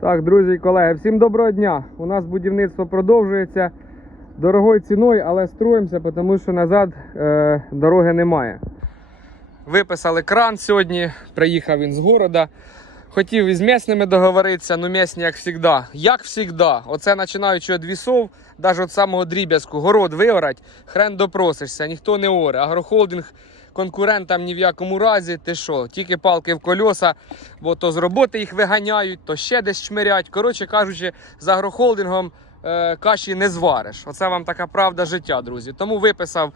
Так, друзі і колеги, всім доброго дня. У нас будівництво продовжується дорогою ціною, але строїмося, тому що назад е, дороги немає. Виписали кран сьогодні, приїхав він з города. Хотів із місними договоритися, ну місні, як завжди. Як завжди, оце починаючи від вісов, навіть від самого дріб'язку, город виорать, хрен допросишся, ніхто не оре. Агрохолдинг конкурентам ні в якому разі, ти що, тільки палки в кольоса, бо то з роботи їх виганяють, то ще десь чмирять. Коротше кажучи, з агрохолдингом е, каші не звариш. Оце вам така правда життя, друзі. Тому виписав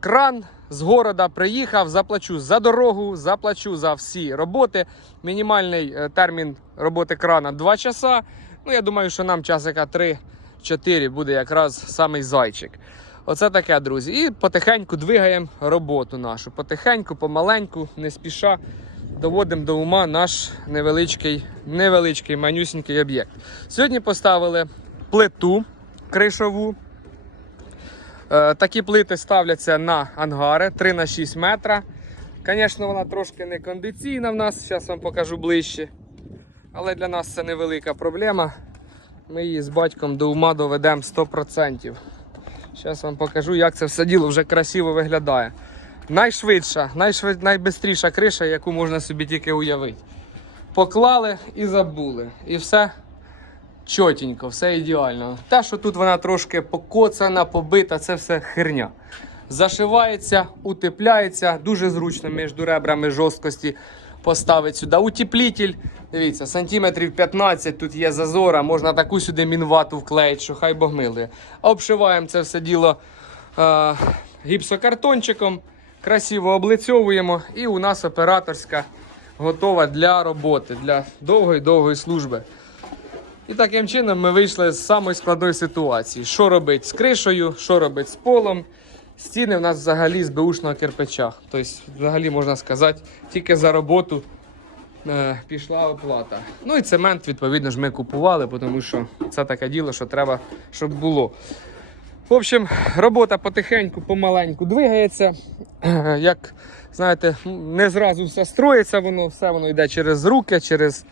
кран з города, приїхав, заплачу за дорогу, заплачу за всі роботи. Мінімальний е, термін роботи крана 2 часа. Ну, я думаю, що нам часика 3-4 буде якраз самий зайчик. Оце таке, друзі. І потихеньку двигаємо роботу нашу. Потихеньку, помаленьку, не спіша доводимо до ума наш невеличкий, невеличкий манюсінький об'єкт. Сьогодні поставили плиту кришову. Е, Такі плити ставляться на ангари 3 на 6 метра. Звісно, вона трошки не кондиційна в нас, зараз вам покажу ближче. Але для нас це невелика проблема. Ми її з батьком до ума доведемо 100%. Зараз вам покажу, як це все діло вже красиво виглядає. Найшвидша, найшвид... найбистріша криша, яку можна собі тільки уявити. Поклали і забули. І все чотенько, все ідеально. Те, що тут вона трошки покоцана, побита, це все херня. Зашивається, утепляється, дуже зручно між ребрами жорсткості поставити сюди. Утеплітель, дивіться, сантиметрів 15 тут є зазора, можна таку сюди мінвату вклеїти, що хай Бог милує. Обшиваємо це все діло е, гіпсокартончиком, красиво облицьовуємо, і у нас операторська готова для роботи, для довгої-довгої служби. І таким чином ми вийшли з самої складної ситуації. Що робити з кришею, що робити з полом. Стіни в нас взагалі з беушного кирпича. Тобто, взагалі можна сказати, тільки за роботу пішла оплата. Ну і цемент, відповідно ж, ми купували, тому що це таке діло, що треба, щоб було. В общем, робота потихеньку, помаленьку двигається. Е, Як знаєте, не зразу все строїться, воно все воно йде через руки, через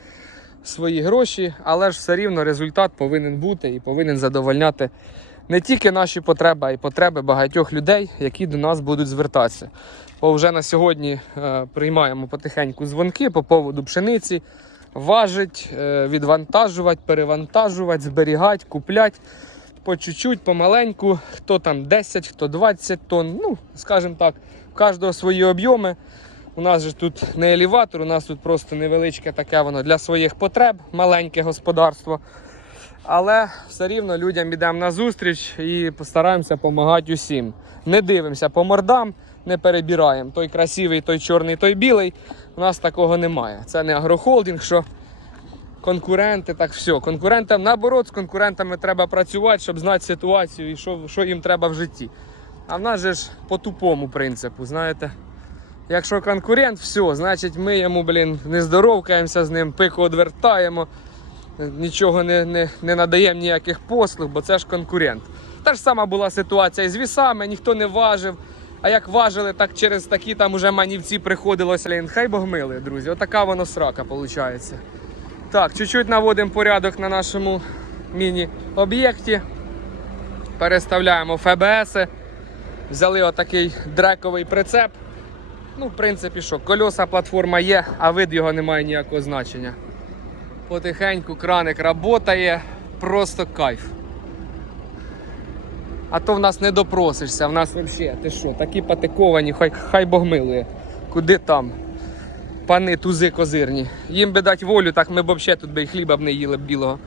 свої гроші, але ж все рівно результат повинен бути і повинен задовольняти не тільки наші потреби, а й потреби багатьох людей, які до нас будуть звертатися. Бо вже на сьогодні е, приймаємо потихеньку дзвонки по поводу пшениці, важить, е, відвантажувати, перевантажувати, зберігати, купляти по чуть-чуть, помаленьку, хто там 10, хто 20 тонн. Ну, скажімо так, у кожного свої об'єми. У нас же тут не елеватор, у нас тут просто невеличке таке воно для своїх потреб, маленьке господарство. Але все рівно людям йдемо на зустріч і постараємося допомагати усім. Не дивимося по мордам, не перебираємо. Той красивий, той чорний, той білий. У нас такого немає. Це не агрохолдинг, що конкуренти, так все. Конкурентам наоборот, з конкурентами треба працювати, щоб знати ситуацію і що, що їм треба в житті. А в нас же ж по тупому принципу, знаєте. Якщо конкурент, все, значить ми йому, блін, не здоровкаємося з ним, пику одвертаємо, нічого не, не, не надаємо ніяких послуг, бо це ж конкурент. Та ж сама була ситуація з вісами, ніхто не важив. А як важили, так через такі там уже манівці приходилося. Блін, Хай Бог милує, друзі. Отака воно срака виходить. Так, чуть-чуть наводимо порядок на нашому міні-об'єкті. Переставляємо ФБС. Взяли отакий дрековий прицеп. Ну, в принципі, що, кольоса платформа є, а вид його не має ніякого значення. Потихеньку краник працює, просто кайф. А то в нас не допросишся, в нас взагалі, ти що, такі патиковані, хай, хай Бог милує. Куди там? Пани тузи козирні. Їм би дати волю, так ми б взагалі тут би і хліба б не їли б білого.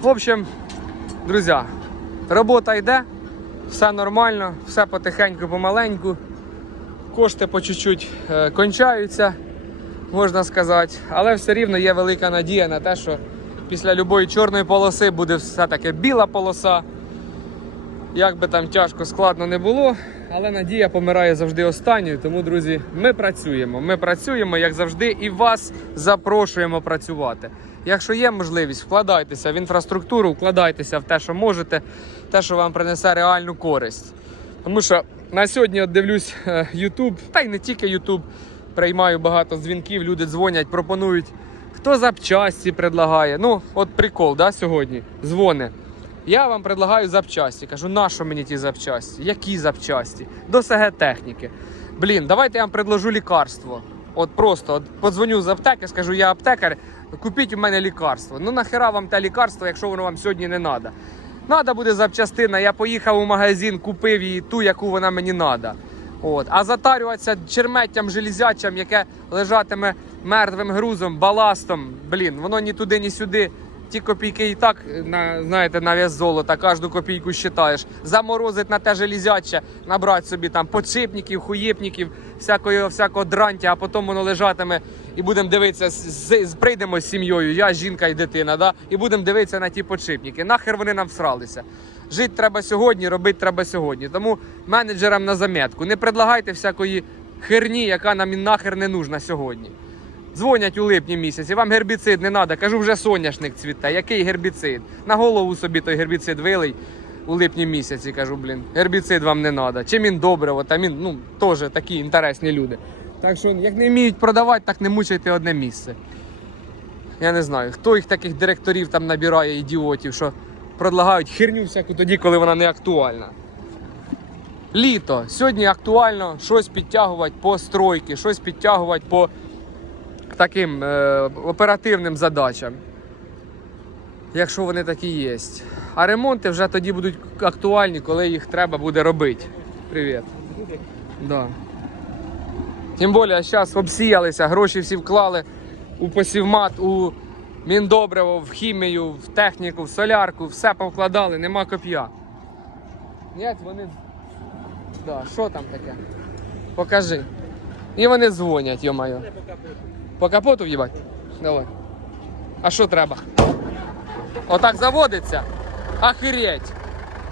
В общем, друзі, робота йде, все нормально, все потихеньку, помаленьку. Кошти по чуть-чуть е, кончаються, можна сказати. Але все рівно є велика надія на те, що після любої чорної полоси буде все-таки біла полоса. Як би там тяжко, складно не було, але надія помирає завжди останньою. Тому, друзі, ми працюємо. Ми працюємо, як завжди, і вас запрошуємо працювати. Якщо є можливість, вкладайтеся в інфраструктуру, вкладайтеся в те, що можете, те, що вам принесе реальну користь. Тому що на сьогодні от дивлюсь е, YouTube, та й не тільки YouTube, приймаю багато дзвінків, люди дзвонять, пропонують хто запчасті предлагає. Ну, от прикол, да, сьогодні. Дзвони. Я вам предлагаю запчасті. Кажу, на що мені ті запчасті? Які запчасті? До СГ техніки. Блін, давайте я вам предложу лікарство. От просто от подзвоню з аптеки, скажу, я аптекар, купіть у мене лікарство. Ну нахера вам те лікарство, якщо воно вам сьогодні не треба. Надо буде запчастина. Я поїхав у магазин, купив її ту, яку вона мені треба. От. А затарюватися черметтям железячим, яке лежатиме мертвим грузом, баластом, блін, воно ні туди, ні сюди. Ті копійки і так, на, знаєте, на вес золота, кожну копійку считаєш. Заморозить на те железяче, набрати собі там подшипників, хуєпників, всякого, всякого дрантя, а потім воно лежатиме і будемо дивитися, з, з, прийдемо з сім'єю, я, жінка і дитина, да? і будемо дивитися на ті подшипники. Нахер вони нам всралися. Жити треба сьогодні, робити треба сьогодні. Тому менеджерам на заметку. Не предлагайте всякої херні, яка нам і нахер не нужна сьогодні. Дзвонять у липні місяці, вам гербіцид не треба. Кажу, вже соняшник цвіте. Який гербіцид? На голову собі той гербіцид вилий у липні місяці. Кажу, блін, гербіцид вам не треба. Чим він добре, там він ну, теж такі інтересні люди. Так що, як не вміють продавати, так не мучайте одне місце. Я не знаю, хто їх таких директорів там набирає, ідіотів, що предлагають херню всяку тоді, коли вона не актуальна. Літо. Сьогодні актуально щось підтягувати по стройки, щось підтягувати по таким е, оперативним задачам. Якщо вони такі є. А ремонти вже тоді будуть актуальні, коли їх треба буде робити. Привіт. Да. Тим більше зараз обсіялися, гроші всі вклали у посівмат, у міндобриво, в хімію, в техніку, в солярку, все повкладали, нема коп'я. Ні, вони. Да, що там таке? Покажи. І вони дзвонять, йо-моє. По капоту в'їбать? Давай. А що треба? Отак заводиться? Охереть.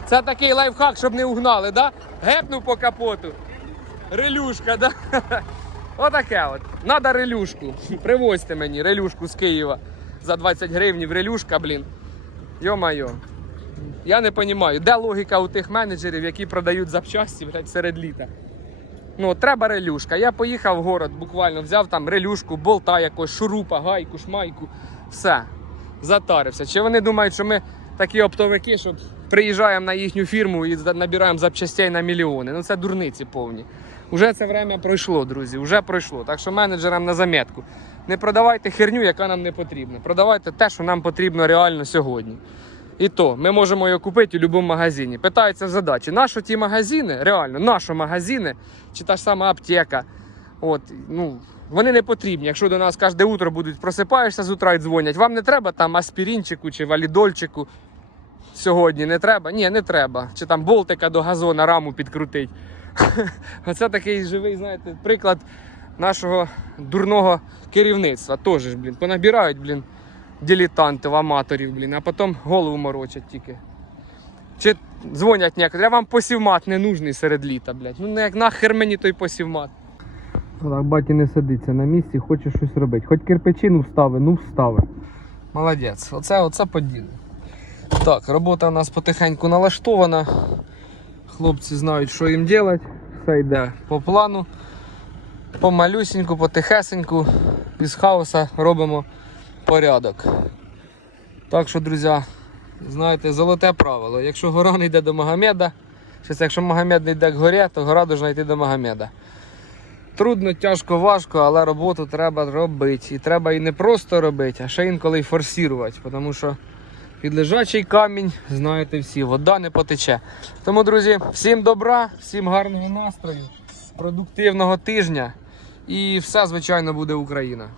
Це такий лайфхак, щоб не угнали, да? Гепнув по капоту. Релюшка, да? Отаке от. Надо релюшку. Привозьте мені релюшку з Києва. За 20 гривень релюшка, блін. Йо-майо. Я не розумію, де логіка у тих менеджерів, які продають запчасті блядь, серед літа. Ну, треба релюшка. Я поїхав в город, буквально взяв там релюшку, болта якось, шурупа, гайку, шмайку. Все. Затарився. Чи вони думають, що ми такі оптовики, що приїжджаємо на їхню фірму і набираємо запчастей на мільйони. Ну це дурниці повні. Уже це время пройшло, друзі. Уже пройшло. Так що менеджерам на заметку. Не продавайте херню, яка нам не потрібна. Продавайте те, що нам потрібно реально сьогодні. І то ми можемо його купити у будь-якому магазині. Питаються задачі, нащо ті магазини, реально, наші магазини, чи та ж сама аптека. От, ну, вони не потрібні. Якщо до нас кожне утро будуть просипаєшся з утра і дзвонять, вам не треба там аспірінчику чи валідольчику сьогодні не треба? Ні, не треба. Чи там болтика до газона раму підкрутить. Оце такий живий, знаєте, приклад нашого дурного керівництва. Теж, ж, блін, понабирають, блін, дилетантів, аматорів, блін, а потім голову морочать тільки. Чи дзвонять некоторі, а вам посівмат не нужний серед літа, блядь. Ну як нахер мені той посівмат. Так, баті не сидиться на місці, хоче щось робити. Хоч кирпичину встави, ну встави. Молодець, оце, оце поділи. Так, робота у нас потихеньку налаштована. Хлопці знають, що їм робити. Все йде по плану. Помалюсіньку, потихесеньку, із хаоса робимо порядок. Так що, друзі, знаєте, золоте правило. Якщо гора не йде до Магомеда, це якщо Магомед не йде к горі, то гора повинна йти до Магомеда. Трудно, тяжко, важко, але роботу треба робити. І треба і не просто робити, а ще інколи й форсувати, тому що під лежачий камінь, знаєте всі, вода не потече. Тому, друзі, всім добра, всім гарного настрою, продуктивного тижня. І все, звичайно, буде Україна.